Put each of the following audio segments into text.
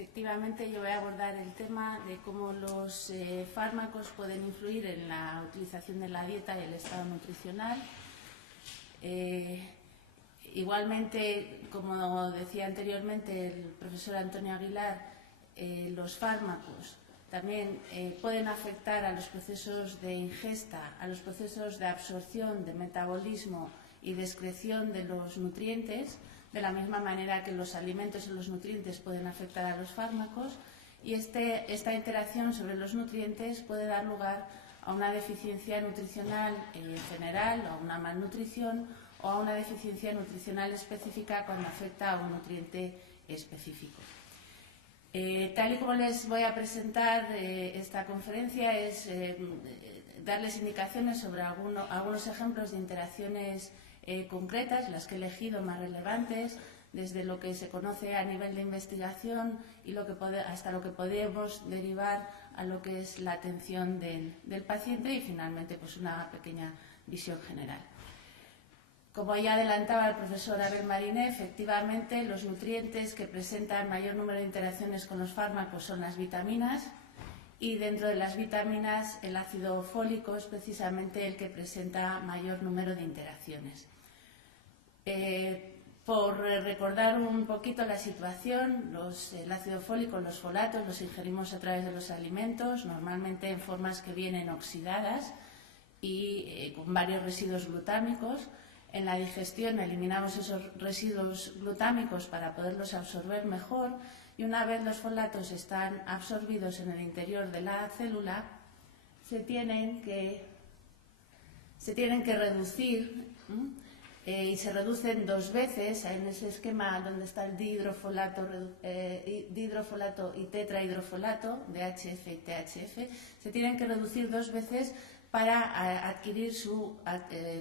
Efectivamente, yo voy a abordar el tema de cómo los fármacos pueden influir en la utilización de la dieta y el estado nutricional. Igualmente, como decía anteriormente el profesor Antonio Aguilar, los fármacos también pueden afectar a los procesos de ingesta, a los procesos de absorción, de metabolismo y de excreción de los nutrientes, de la misma manera que los alimentos y los nutrientes pueden afectar a los fármacos, y esta interacción sobre los nutrientes puede dar lugar a una deficiencia nutricional general, o a una malnutrición, o a una deficiencia nutricional específica cuando afecta a un nutriente específico. Tal y como les voy a presentar esta conferencia es darles indicaciones sobre algunos ejemplos de interacciones concretas, las que he elegido más relevantes, desde lo que se conoce a nivel de investigación y hasta lo que podemos derivar a lo que es la atención del paciente y finalmente pues una pequeña visión general. Como ya adelantaba el profesor Abel Mariné, efectivamente los nutrientes que presentan mayor número de interacciones con los fármacos son las vitaminas, y dentro de las vitaminas el ácido fólico es precisamente el que presenta mayor número de interacciones. Por recordar un poquito la situación, el ácido fólico, los folatos, los ingerimos a través de los alimentos, normalmente en formas que vienen oxidadas y con varios residuos glutámicos. En la digestión eliminamos esos residuos glutámicos para poderlos absorber mejor, y una vez los folatos están absorbidos en el interior de la célula, se tienen que reducir y se reducen dos veces en ese esquema donde está el dihidrofolato y tetrahidrofolato, DHF y THF, se tienen que reducir dos veces para adquirir su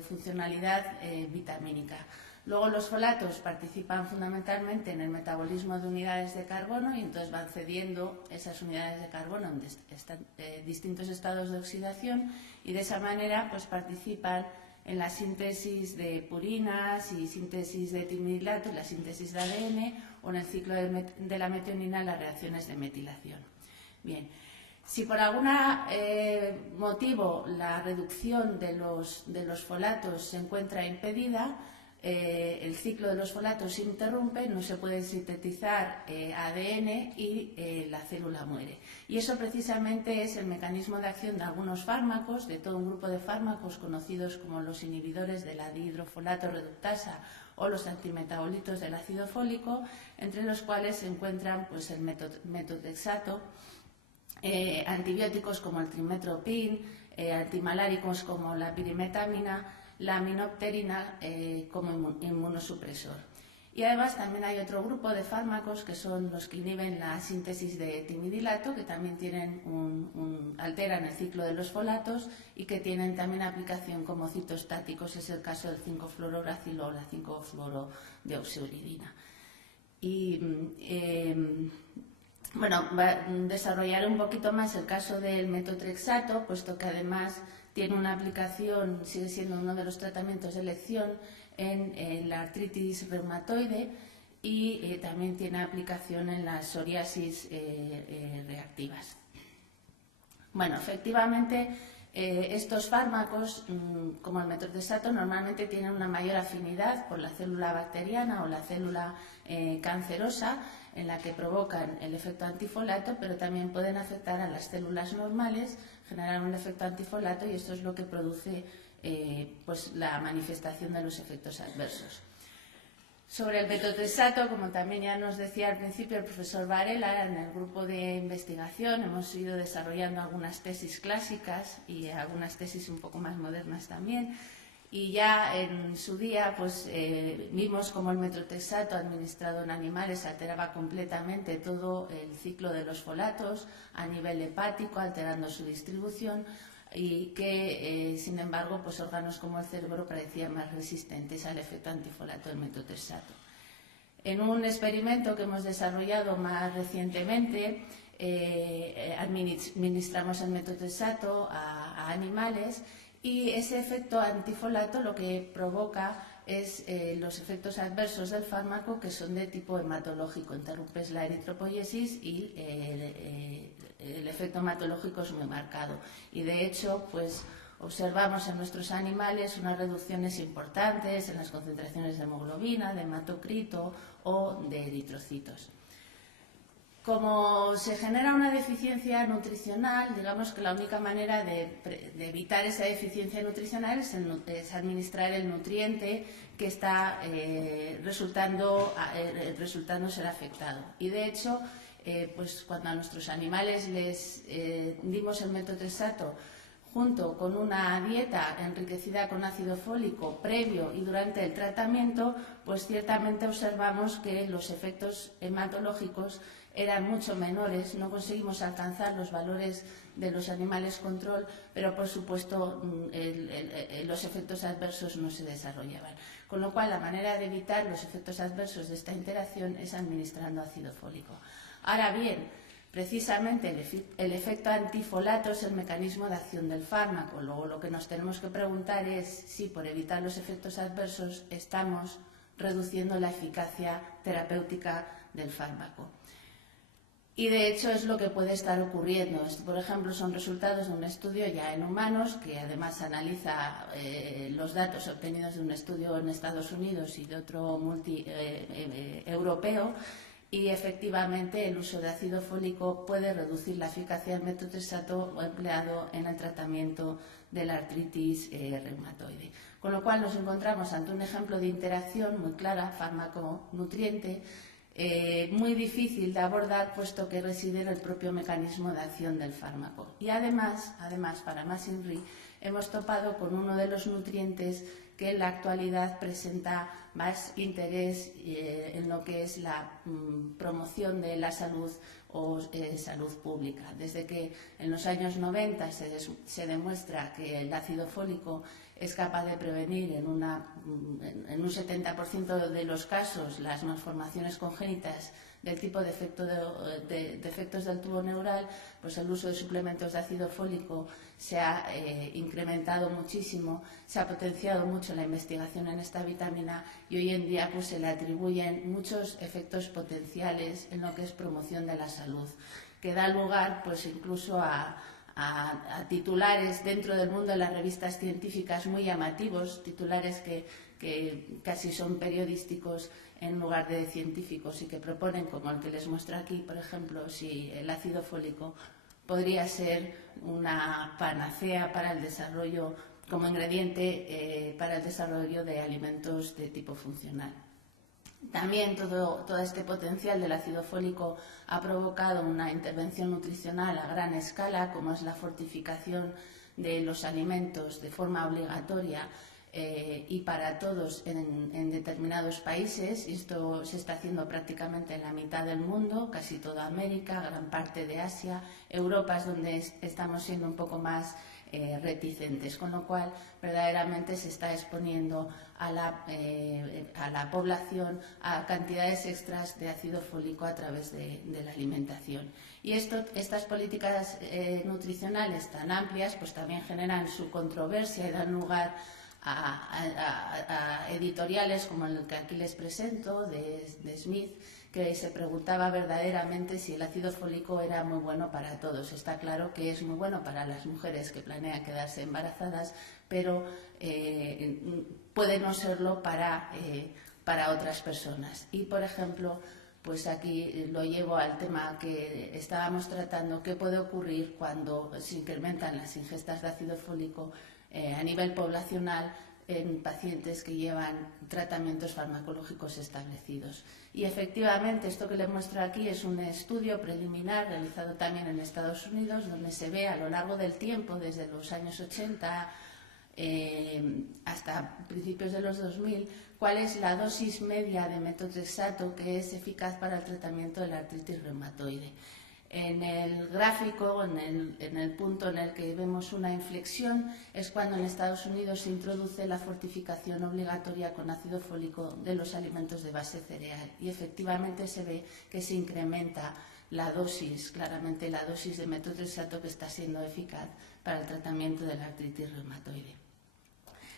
funcionalidad vitamínica. Luego los folatos participan fundamentalmente en el metabolismo de unidades de carbono y entonces van cediendo esas unidades de carbono en distintos estados de oxidación, y de esa manera pues participan en la síntesis de purinas y síntesis de timidilato y la síntesis de ADN, o en el ciclo de la metionina en las reacciones de metilación. Bien. Si por algún motivo la reducción de los folatos se encuentra impedida, el ciclo de los folatos se interrumpe, no se puede sintetizar ADN y la célula muere. Y eso precisamente es el mecanismo de acción de algunos fármacos, de todo un grupo de fármacos conocidos como los inhibidores de la dihidrofolato reductasa o los antimetabolitos del ácido fólico, entre los cuales se encuentran pues, el metotrexato, antibióticos como el trimmetoprim, antimaláricos como la pirimetamina, la aminopterina como inmunosupresor. Y además también hay otro grupo de fármacos que son los que inhiben la síntesis de timidilato, que también alteran el ciclo de los folatos y que tienen también aplicación como citostáticos. Es el caso del 5-fluorogracilo o la 5-fluorodeoxyuridina. Desarrollaré un poquito más el caso del metotrexato, puesto que además tiene una aplicación, sigue siendo uno de los tratamientos de elección en la artritis reumatoide, y también tiene aplicación en las psoriasis reactivas. Bueno, efectivamente, estos fármacos, como el metotrexato, normalmente tienen una mayor afinidad por la célula bacteriana o la célula cancerosa, en la que provocan el efecto antifolato, pero también pueden afectar a las células normales, generar un efecto antifolato, y esto es lo que produce pues la manifestación de los efectos adversos. Sobre el metotrexato, como también ya nos decía al principio el profesor Varela, en el grupo de investigación hemos ido desarrollando algunas tesis clásicas y algunas tesis un poco más modernas también, y ya en su día pues, vimos cómo el metotrexato administrado en animales alteraba completamente todo el ciclo de los folatos a nivel hepático, alterando su distribución, y que, sin embargo, pues órganos como el cerebro parecían más resistentes al efecto antifolato del metotrexato. En un experimento que hemos desarrollado más recientemente, administramos el metotrexato a animales Y ese efecto antifolato lo que provoca es los efectos adversos del fármaco, que son de tipo hematológico. Interrumpes la eritropoiesis y el efecto hematológico es muy marcado. Y de hecho, pues observamos en nuestros animales unas reducciones importantes en las concentraciones de hemoglobina, de hematocrito o de eritrocitos. Como se genera una deficiencia nutricional, digamos que la única manera de evitar esa deficiencia nutricional es administrar el nutriente que está resultando ser afectado. Y de hecho, pues cuando a nuestros animales les dimos el metotrexato junto con una dieta enriquecida con ácido fólico previo y durante el tratamiento, pues ciertamente observamos que los efectos hematológicos eran mucho menores. No conseguimos alcanzar los valores de los animales control, pero por supuesto los efectos adversos no se desarrollaban. Con lo cual, la manera de evitar los efectos adversos de esta interacción es administrando ácido fólico. Ahora bien, precisamente el efecto antifolato es el mecanismo de acción del fármaco. Luego lo que nos tenemos que preguntar es si por evitar los efectos adversos estamos reduciendo la eficacia terapéutica del fármaco. Y de hecho es lo que puede estar ocurriendo. Esto, por ejemplo, son resultados de un estudio ya en humanos, que además analiza los datos obtenidos de un estudio en Estados Unidos y de otro europeo. Y efectivamente el uso de ácido fólico puede reducir la eficacia del metotrexato empleado en el tratamiento de la artritis reumatoide. Con lo cual nos encontramos ante un ejemplo de interacción muy clara, fármaco-nutriente, muy difícil de abordar, puesto que reside en el propio mecanismo de acción del fármaco. Y además para más INRI, hemos topado con uno de los nutrientes que en la actualidad presenta más interés en lo que es la promoción de la salud o salud pública. Desde que en los años 90 se demuestra que el ácido fólico es capaz de prevenir en un 70% de los casos las malformaciones congénitas del tipo de defectos del tubo neural, pues el uso de suplementos de ácido fólico se ha incrementado muchísimo, se ha potenciado mucho la investigación en esta vitamina y hoy en día pues se le atribuyen muchos efectos potenciales en lo que es promoción de la salud, que da lugar pues incluso a titulares dentro del mundo de las revistas científicas muy llamativos, titulares que casi son periodísticos en lugar de científicos y que proponen, como el que les muestro aquí, por ejemplo, si el ácido fólico podría ser una panacea para el desarrollo, como ingrediente para el desarrollo de alimentos de tipo funcional. También todo este potencial del ácido fólico ha provocado una intervención nutricional a gran escala, como es la fortificación de los alimentos de forma obligatoria y para todos en determinados países. Y esto se está haciendo prácticamente en la mitad del mundo, casi toda América, gran parte de Asia. Europa es donde estamos siendo un poco más reticentes, con lo cual verdaderamente se está exponiendo a la población a cantidades extras de ácido fólico a través de la alimentación. Y estas políticas nutricionales tan amplias pues también generan su controversia y dan lugar a editoriales como el que aquí les presento, de Smith, que se preguntaba verdaderamente si el ácido fólico era muy bueno para todos. Está claro que es muy bueno para las mujeres que planean quedarse embarazadas, pero puede no serlo para otras personas. Y, por ejemplo, pues aquí lo llevo al tema que estábamos tratando, qué puede ocurrir cuando se incrementan las ingestas de ácido fólico a nivel poblacional en pacientes que llevan tratamientos farmacológicos establecidos. Y efectivamente, esto que les muestro aquí es un estudio preliminar realizado también en Estados Unidos, donde se ve a lo largo del tiempo, desde los años 80 hasta principios de los 2000, cuál es la dosis media de metotrexato que es eficaz para el tratamiento de la artritis reumatoide. En el gráfico, en el punto en el que vemos una inflexión, es cuando en Estados Unidos se introduce la fortificación obligatoria con ácido fólico de los alimentos de base cereal. Y efectivamente se ve que se incrementa la dosis, claramente la dosis de metotrexato que está siendo eficaz para el tratamiento de la artritis reumatoide.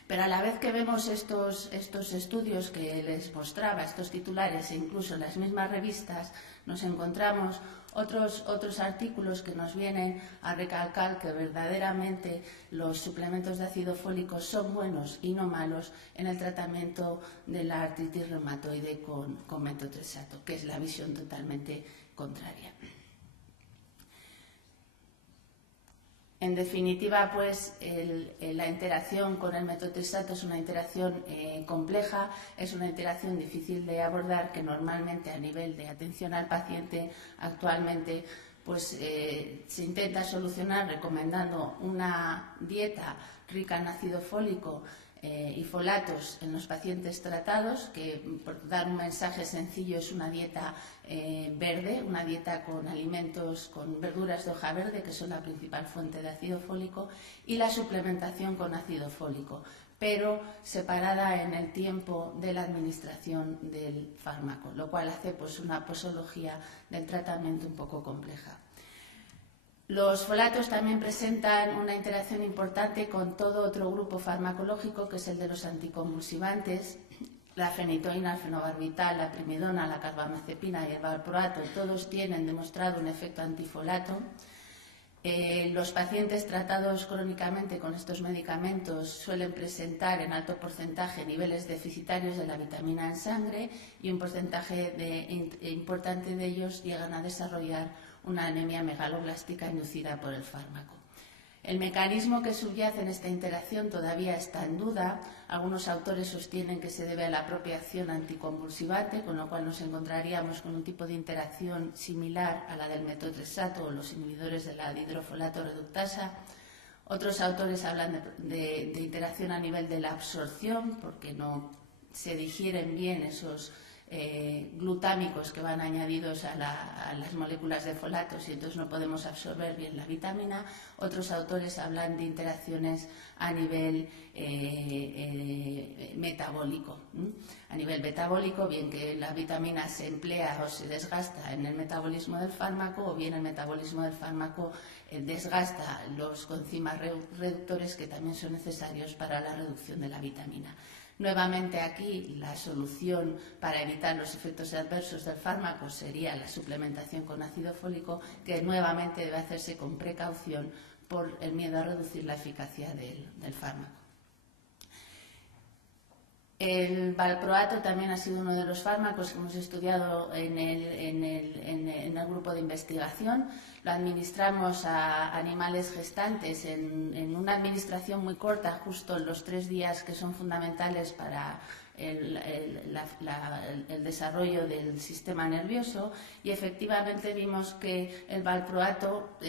Pero a la vez que vemos estos estudios que les mostraba, estos titulares e incluso en las mismas revistas, nos encontramos otros artículos que nos vienen a recalcar que verdaderamente los suplementos de ácido fólico son buenos y no malos en el tratamiento de la artritis reumatoide con metotrexato, que es la visión totalmente contraria. En definitiva, pues la interacción con el metotrexato es una interacción compleja, es una interacción difícil de abordar, que normalmente a nivel de atención al paciente actualmente pues, se intenta solucionar recomendando una dieta rica en ácido fólico y folatos en los pacientes tratados, que por dar un mensaje sencillo es una dieta verde, una dieta con alimentos, con verduras de hoja verde, que son la principal fuente de ácido fólico, y la suplementación con ácido fólico, pero separada en el tiempo de la administración del fármaco, lo cual hace pues, una posología del tratamiento un poco compleja. Los folatos también presentan una interacción importante con todo otro grupo farmacológico, que es el de los anticonvulsivantes, la fenitoína, el fenobarbital, la primidona, la carbamazepina y el valproato. Todos tienen demostrado un efecto antifolato. Los pacientes tratados crónicamente con estos medicamentos suelen presentar en alto porcentaje niveles deficitarios de la vitamina en sangre, y un porcentaje importante de ellos llegan a desarrollar una anemia megaloblástica inducida por el fármaco. El mecanismo que subyace en esta interacción todavía está en duda. Algunos autores sostienen que se debe a la propia acción anticonvulsivante, con lo cual nos encontraríamos con un tipo de interacción similar a la del metotrexato o los inhibidores de la dihidrofolato reductasa. Otros autores hablan de interacción a nivel de la absorción, porque no se digieren bien esos glutámicos que van añadidos a las moléculas de folatos, y entonces no podemos absorber bien la vitamina. Otros autores hablan de interacciones a nivel metabólico. A nivel metabólico, bien que la vitamina se emplea o se desgasta en el metabolismo del fármaco, o bien el metabolismo del fármaco desgasta los coenzimas reductores que también son necesarios para la reducción de la vitamina. Nuevamente aquí la solución para evitar los efectos adversos del fármaco sería la suplementación con ácido fólico, que nuevamente debe hacerse con precaución por el miedo a reducir la eficacia del fármaco. El valproato también ha sido uno de los fármacos que hemos estudiado en el grupo de investigación. Lo administramos a animales gestantes en una administración muy corta, justo en los 3 días que son fundamentales para el desarrollo del sistema nervioso, y efectivamente vimos que el valproato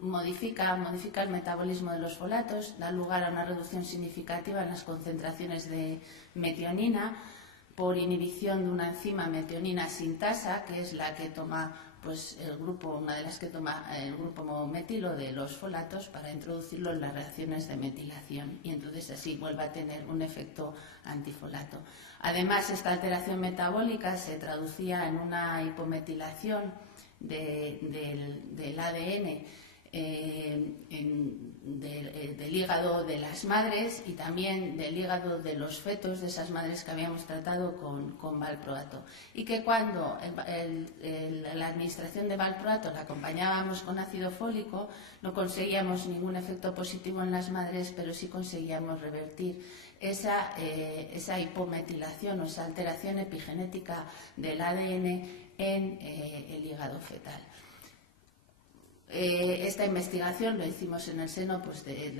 modifica el metabolismo de los folatos, da lugar a una reducción significativa en las concentraciones de metionina por inhibición de una enzima metionina sintasa, que es la que toma una de las que toma el grupo metilo de los folatos para introducirlo en las reacciones de metilación, y entonces así vuelve a tener un efecto antifolato. Además, esta alteración metabólica se traducía en una hipometilación del ADN del hígado de las madres, y también del hígado de los fetos de esas madres que habíamos tratado con valproato, y que cuando la administración de valproato la acompañábamos con ácido fólico no conseguíamos ningún efecto positivo en las madres, pero sí conseguíamos revertir esa hipometilación o esa alteración epigenética del ADN en el hígado fetal. Esta investigación lo hicimos en el seno de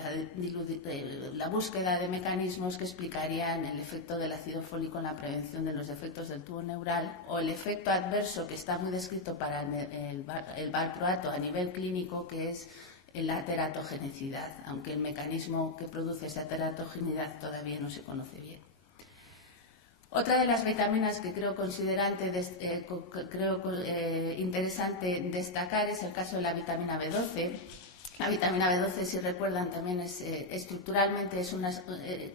la búsqueda de mecanismos que explicarían el efecto del ácido fólico en la prevención de los defectos del tubo neural, o el efecto adverso que está muy descrito para el valproato a nivel clínico, que es la teratogenicidad, aunque el mecanismo que produce esa teratogenicidad todavía no se conoce bien. Otra de las vitaminas que creo interesante destacar es el caso de la vitamina B12. La vitamina B12, si recuerdan, también es químicamente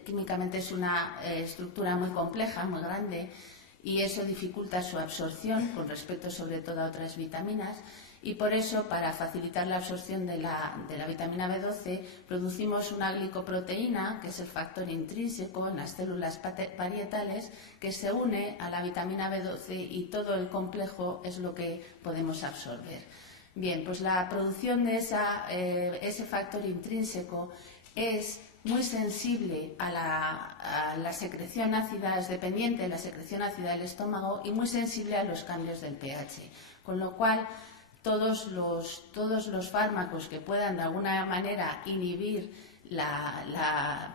químicamente es una estructura muy compleja, muy grande, y eso dificulta su absorción con respecto sobre todo a otras vitaminas. Y por eso, para facilitar la absorción de la vitamina B12, producimos una glicoproteína, que es el factor intrínseco en las células parietales, que se une a la vitamina B12 y todo el complejo es lo que podemos absorber. Bien, pues la producción de ese factor intrínseco es muy sensible a la secreción ácida, es dependiente de la secreción ácida del estómago y muy sensible a los cambios del pH, con lo cual todos los fármacos que puedan de alguna manera inhibir la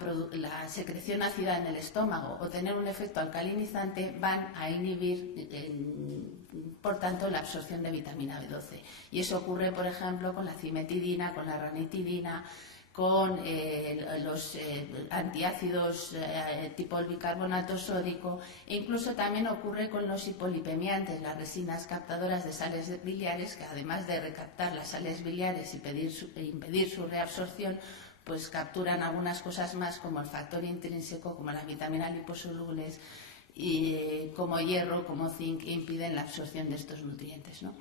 secreción ácida en el estómago o tener un efecto alcalinizante van a inhibir, por tanto, la absorción de vitamina B12. Y eso ocurre, por ejemplo, con la cimetidina, con la ranitidina, con los antiácidos tipo el bicarbonato sódico, e incluso también ocurre con los hipolipemiantes, las resinas captadoras de sales biliares, que además de recaptar las sales biliares e impedir su reabsorción, pues capturan algunas cosas más como el factor intrínseco, como las vitaminas liposolubles, y como hierro, como zinc, que impiden la absorción de estos nutrientes, ¿no?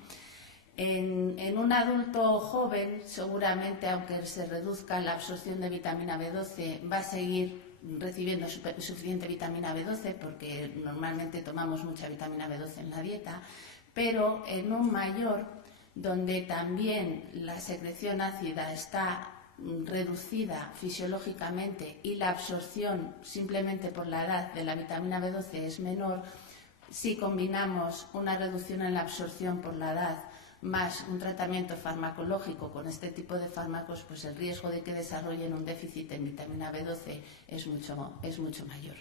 En un adulto joven, seguramente, aunque se reduzca la absorción de vitamina B12, va a seguir recibiendo suficiente vitamina B12 porque normalmente tomamos mucha vitamina B12 en la dieta, pero en un mayor, donde también la secreción ácida está reducida fisiológicamente y la absorción simplemente por la edad de la vitamina B12 es menor, si combinamos una reducción en la absorción por la edad más un tratamiento farmacológico con este tipo de fármacos, pues el riesgo de que desarrollen un déficit en vitamina B12 es mucho mayor.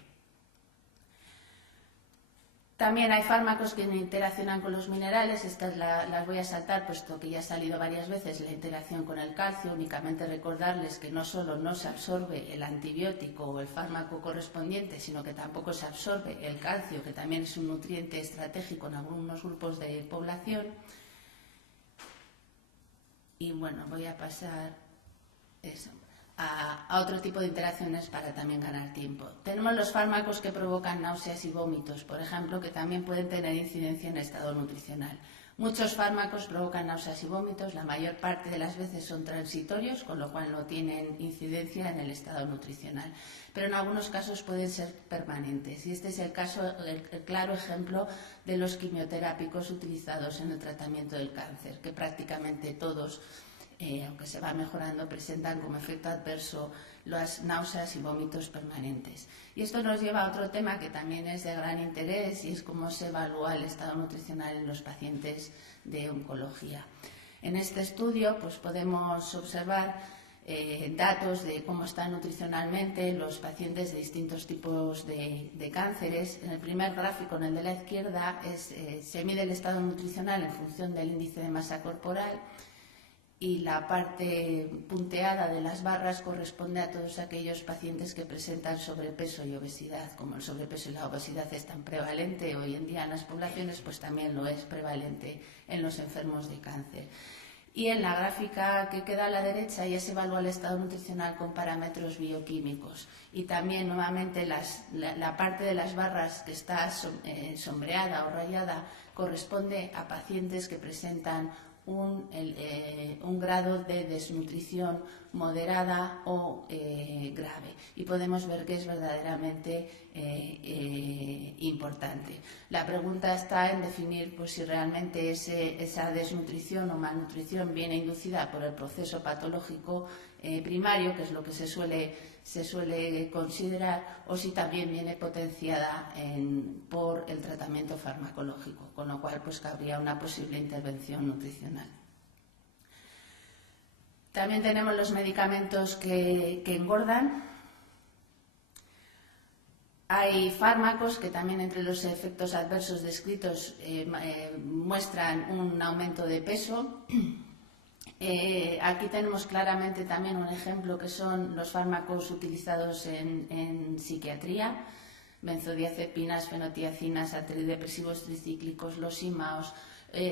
También hay fármacos que interaccionan con los minerales, estas las voy a saltar puesto que ya ha salido varias veces la interacción con el calcio. Únicamente recordarles que no solo no se absorbe el antibiótico o el fármaco correspondiente, sino que tampoco se absorbe el calcio, que también es un nutriente estratégico en algunos grupos de población. Y bueno, voy a pasar a otro tipo de interacciones para también ganar tiempo. Tenemos los fármacos que provocan náuseas y vómitos, por ejemplo, que también pueden tener incidencia en el estado nutricional. Muchos fármacos provocan náuseas y vómitos, la mayor parte de las veces son transitorios, con lo cual no tienen incidencia en el estado nutricional, pero en algunos casos pueden ser permanentes. Y este es el claro ejemplo de los quimioterápicos utilizados en el tratamiento del cáncer, que prácticamente todos, aunque se va mejorando, presentan como efecto adverso las náuseas y vómitos permanentes. Y esto nos lleva a otro tema que también es de gran interés, y es cómo se evalúa el estado nutricional en los pacientes de oncología. En este estudio pues podemos observar datos de cómo están nutricionalmente los pacientes de distintos tipos de cánceres. En el primer gráfico, en el de la izquierda, se mide el estado nutricional en función del índice de masa corporal, y la parte punteada de las barras corresponde a todos aquellos pacientes que presentan sobrepeso y obesidad. Como el sobrepeso y la obesidad es tan prevalente hoy en día en las poblaciones, pues también lo es prevalente en los enfermos de cáncer. Y en la gráfica que queda a la derecha ya se evalúa el estado nutricional con parámetros bioquímicos. Y también, nuevamente, la parte de las barras que está sombreada o rayada corresponde a pacientes que presentan un grado de desnutrición moderada o grave, y podemos ver que es verdaderamente importante. La pregunta está en definir pues, si realmente esa desnutrición o malnutrición viene inducida por el proceso patológico primario, que es lo que se suele considerar, o si también viene potenciada por el tratamiento farmacológico, con lo cual pues cabría una posible intervención nutricional. También tenemos los medicamentos que engordan. Hay fármacos que también, entre los efectos adversos descritos, muestran un aumento de peso. Aquí tenemos claramente también un ejemplo que son los fármacos utilizados en psiquiatría: benzodiazepinas, fenotiacinas, antidepresivos tricíclicos, los IMAOs,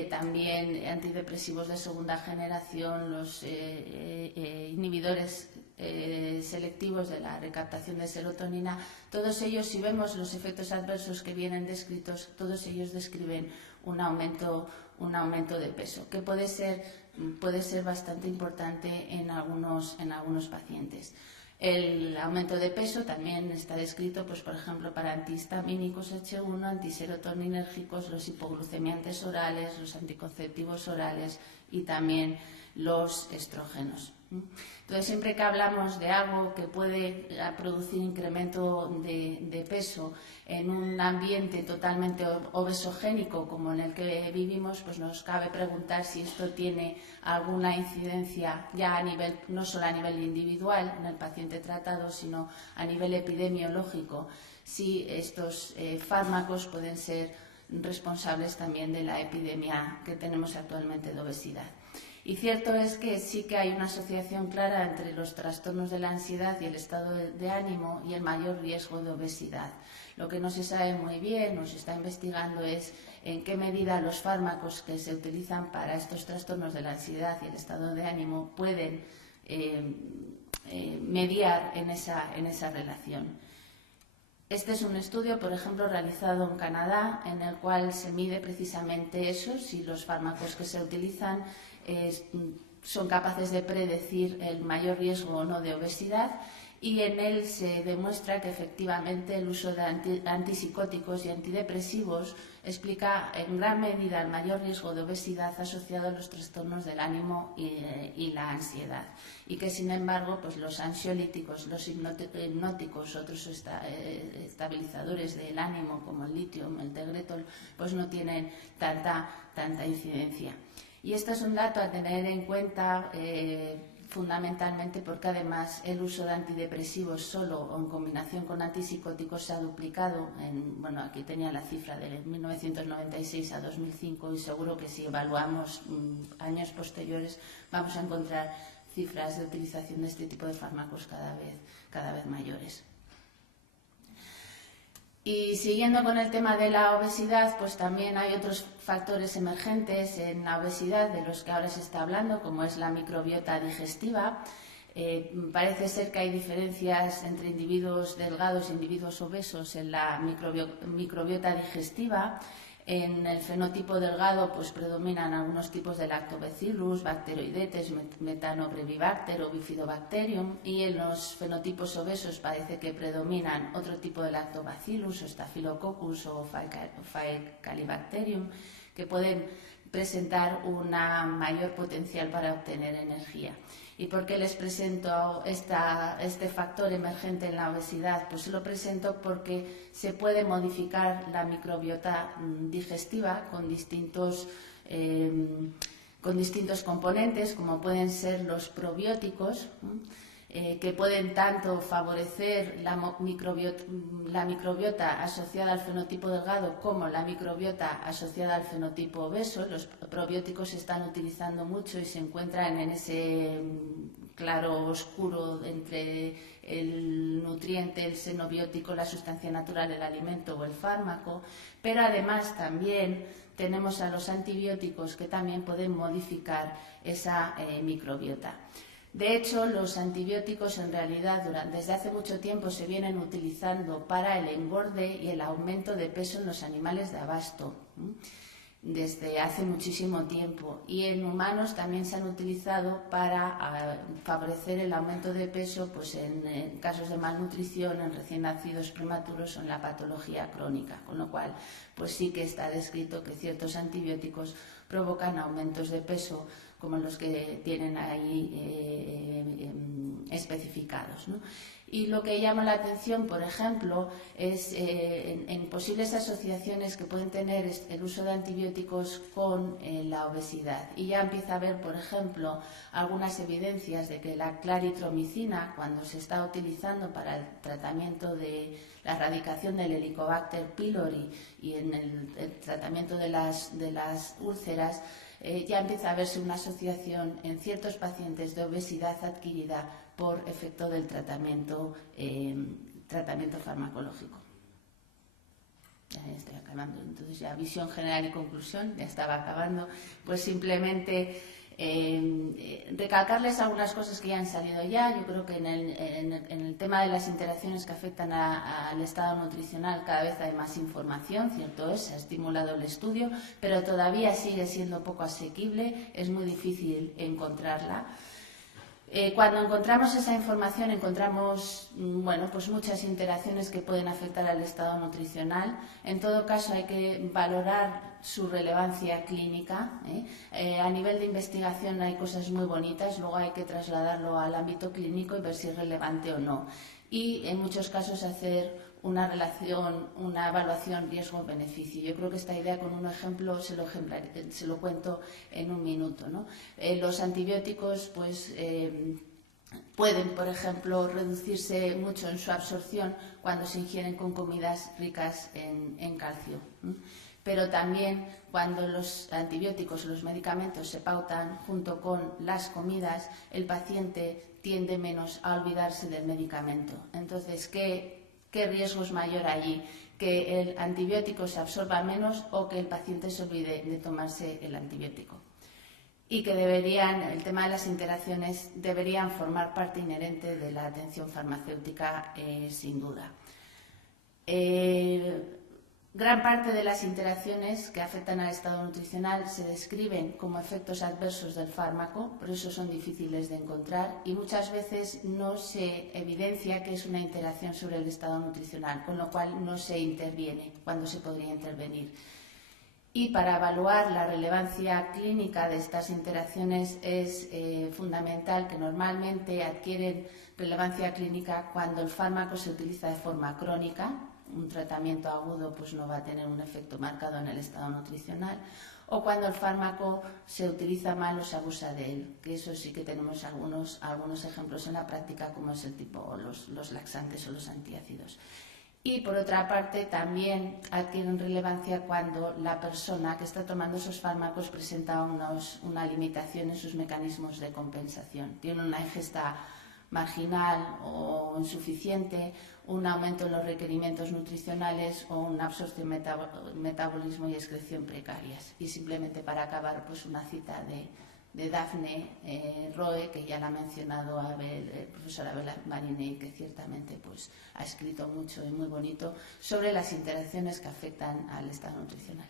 también antidepresivos de segunda generación, los inhibidores selectivos de la recaptación de serotonina, todos ellos, si vemos los efectos adversos que vienen descritos, todos ellos describen un aumento de peso, que puede ser bastante importante en algunos pacientes. El aumento de peso también está descrito, pues, por ejemplo, para antihistamínicos H1, antiserotoninérgicos, los hipoglucemiantes orales, los anticonceptivos orales y también los estrógenos. Entonces, siempre que hablamos de algo que puede producir incremento de peso en un ambiente totalmente obesogénico como en el que vivimos, pues nos cabe preguntar si esto tiene alguna incidencia ya a nivel, no solo a nivel individual en el paciente tratado, sino a nivel epidemiológico, si estos fármacos pueden ser responsables también de la epidemia que tenemos actualmente de obesidad. Y cierto es que sí que hay una asociación clara entre los trastornos de la ansiedad y el estado de ánimo y el mayor riesgo de obesidad. Lo que no se sabe muy bien, no se está investigando, es en qué medida los fármacos que se utilizan para estos trastornos de la ansiedad y el estado de ánimo pueden mediar en esa relación. Este es un estudio, por ejemplo, realizado en Canadá, en el cual se mide precisamente eso, si los fármacos que se utilizan son capaces de predecir el mayor riesgo o no de obesidad, y en él se demuestra que efectivamente el uso de antipsicóticos y antidepresivos explica en gran medida el mayor riesgo de obesidad asociado a los trastornos del ánimo y la ansiedad, y que sin embargo pues los ansiolíticos, los hipnóticos, otros estabilizadores del ánimo como el litio, el tegretol, pues no tienen tanta incidencia. Y esto es un dato a tener en cuenta fundamentalmente porque además el uso de antidepresivos solo o en combinación con antipsicóticos se ha duplicado. Bueno, aquí tenía la cifra de 1996 a 2005 y seguro que si evaluamos años posteriores vamos a encontrar cifras de utilización de este tipo de fármacos cada vez mayores. Y siguiendo con el tema de la obesidad, pues también hay otros factores emergentes en la obesidad de los que ahora se está hablando, como es la microbiota digestiva. Parece ser que hay diferencias entre individuos delgados e individuos obesos en la microbiota digestiva. En el fenotipo delgado pues predominan algunos tipos de Lactobacillus, Bacteroidetes, Methanobrevibacter o Bifidobacterium, y en los fenotipos obesos parece que predominan otro tipo de Lactobacillus, o Staphylococcus o Faecalibacterium, que pueden presentar una mayor potencial para obtener energía. ¿Y por qué les presento este factor emergente en la obesidad? Pues lo presento porque se puede modificar la microbiota digestiva con distintos componentes, como pueden ser los probióticos, que pueden tanto favorecer la microbiota asociada al fenotipo delgado como la microbiota asociada al fenotipo obeso. Los probióticos se están utilizando mucho y se encuentran en ese claro oscuro entre el nutriente, el xenobiótico, la sustancia natural, el alimento o el fármaco, pero además también tenemos a los antibióticos que también pueden modificar esa microbiota. De hecho, los antibióticos en realidad desde hace mucho tiempo se vienen utilizando para el engorde y el aumento de peso en los animales de abasto, desde hace muchísimo tiempo. Y en humanos también se han utilizado para favorecer el aumento de peso pues en casos de malnutrición, en recién nacidos prematuros o en la patología crónica. Con lo cual, pues sí que está descrito que ciertos antibióticos provocan aumentos de peso como los que tienen ahí especificados, ¿no? Y lo que llama la atención, por ejemplo, es en posibles asociaciones que pueden tener el uso de antibióticos con la obesidad. Y ya empieza a haber, por ejemplo, algunas evidencias de que la claritromicina, cuando se está utilizando para el tratamiento de la erradicación del Helicobacter pylori y en el tratamiento de las úlceras, ya empieza a verse una asociación en ciertos pacientes de obesidad adquirida por efecto del tratamiento farmacológico. Ya estoy acabando, entonces ya visión general y conclusión, ya estaba acabando. Pues simplemente Recalcarles algunas cosas que ya han salido ya. Yo creo que en el tema de las interacciones que afectan al estado nutricional cada vez hay más información, cierto es, se ha estimulado el estudio, pero todavía sigue siendo poco asequible, es muy difícil encontrarla. Cuando encontramos esa información encontramos pues muchas interacciones que pueden afectar al estado nutricional. En todo caso hay que valorar su relevancia clínica. A nivel de investigación hay cosas muy bonitas, luego hay que trasladarlo al ámbito clínico y ver si es relevante o no. Y en muchos casos hacer una evaluación riesgo-beneficio. Yo creo que esta idea con un ejemplo se lo cuento en un minuto, ¿no? Los antibióticos pueden, por ejemplo, reducirse mucho en su absorción cuando se ingieren con comidas ricas en calcio. Pero también cuando los antibióticos o los medicamentos se pautan junto con las comidas, el paciente tiende menos a olvidarse del medicamento. Entonces, ¿qué riesgo es mayor allí? ¿Que el antibiótico se absorba menos o que el paciente se olvide de tomarse el antibiótico? Y que el tema de las interacciones deberían formar parte inherente de la atención farmacéutica, sin duda. Gran parte de las interacciones que afectan al estado nutricional se describen como efectos adversos del fármaco, por eso son difíciles de encontrar y muchas veces no se evidencia que es una interacción sobre el estado nutricional, con lo cual no se interviene cuando se podría intervenir. Y para evaluar la relevancia clínica de estas interacciones es fundamental que normalmente adquieren relevancia clínica cuando el fármaco se utiliza de forma crónica. Un tratamiento agudo no va a tener un efecto marcado en el estado nutricional, o cuando el fármaco se utiliza mal o se abusa de él, que eso sí que tenemos algunos ejemplos en la práctica, como es el tipo los laxantes o los antiácidos. Y por otra parte también adquieren relevancia cuando la persona que está tomando esos fármacos presenta una limitación en sus mecanismos de compensación. Tiene una ingesta marginal o insuficiente, un aumento en los requerimientos nutricionales o una absorción, metabolismo y excreción precarias. Y simplemente para acabar, una cita de Daphne Roe, que ya la ha mencionado el profesor Abel Mariné, que ciertamente ha escrito mucho y muy bonito sobre las interacciones que afectan al estado nutricional.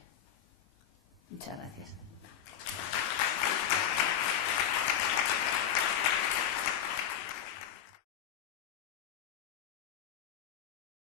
Muchas gracias.